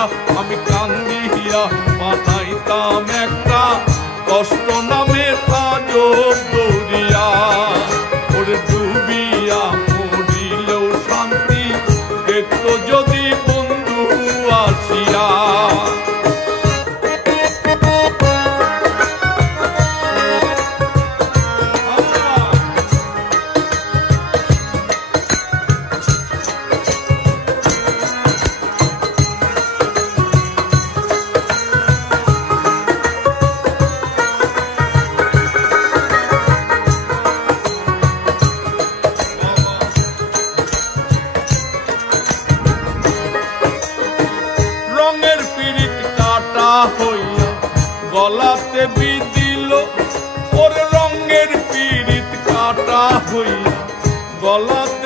লইয়া আমি কান্দিয়া বানাইতাম একটা কষ্ট নামের আজব দরিয়া। ওরে ডুবিয়া মরিলেও শান্তি দেখতো যদি বন্ধু আসিয়া। রঙের পিরিত কাটা হইয়া গলাতে বিদিল, ওর রঙের পিরিত কাটা হইয়া গলাতে